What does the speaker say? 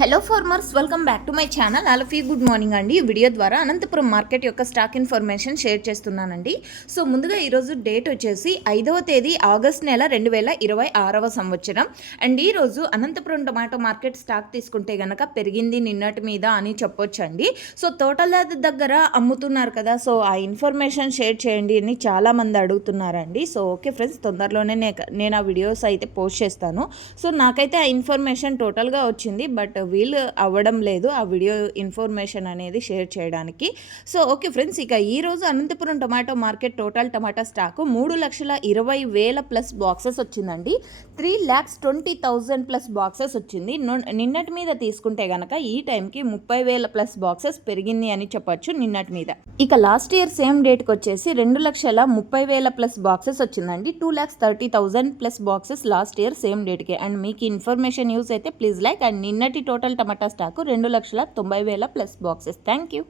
Hello farmers, welcome back to my channel. All of you good morning అండి. ఈ video ద్వారా Anantapuram market యొక్క stock information share చేస్తున్నానండి. So ముందుగా ఈరోజు డేట్ వచ్చేసి 5వ తేదీ ఆగస్ట్ నెల 2026వ సంవత్సరం. అండ్ ఈరోజు అనంతపురం టమాటో మార్కెట్ స్టాక్ తీసుకుంటే కనుక పెరిగింది నిన్నటి మీద అని చెప్పొచ్చండి. సో టోటల్ దగ్గర అమ్ముతున్నారు కదా, సో ఆ ఇన్ఫర్మేషన్ షేర్ చేయండి అని చాలామంది అడుగుతున్నారండి. సో ఓకే ఫ్రెండ్స్, తొందరలోనే నేను ఆ వీడియోస్ అయితే పోస్ట్ చేస్తాను. సో నాకైతే ఆ ఇన్ఫర్మేషన్ టోటల్గా వచ్చింది, బట్ వీలు అవ్వడం లేదు ఆ వీడియో ఇన్ఫర్మేషన్ అనేది షేర్ చేయడానికి. సో ఓకే ఫ్రెండ్స్, ఇక ఈరోజు అనంతపురం టమాటో మార్కెట్ టోటల్ టమాటా స్టాకు 3,20,000 ప్లస్ బాక్సెస్ వచ్చిందండి. 3,20,000 ప్లస్ బాక్సెస్ వచ్చింది. నిన్నటి మీద తీసుకుంటే కనుక ఈ టైంకి 30,000 ప్లస్ బాక్సెస్ పెరిగింది అని చెప్పొచ్చు నిన్నటి మీద. ఇక లాస్ట్ ఇయర్ సేమ్ డేట్కి వచ్చేసి 2,30,000 ప్లస్ బాక్సెస్ వచ్చిందండి. 2,30,000 plus boxes last year same డేట్కి. అండ్ మీకు ఇన్ఫర్మేషన్ యూస్ అయితే ప్లీజ్ లైక్. అండ్ నిన్నటి total tomato stock 2,90,000 plus boxes. Thank you.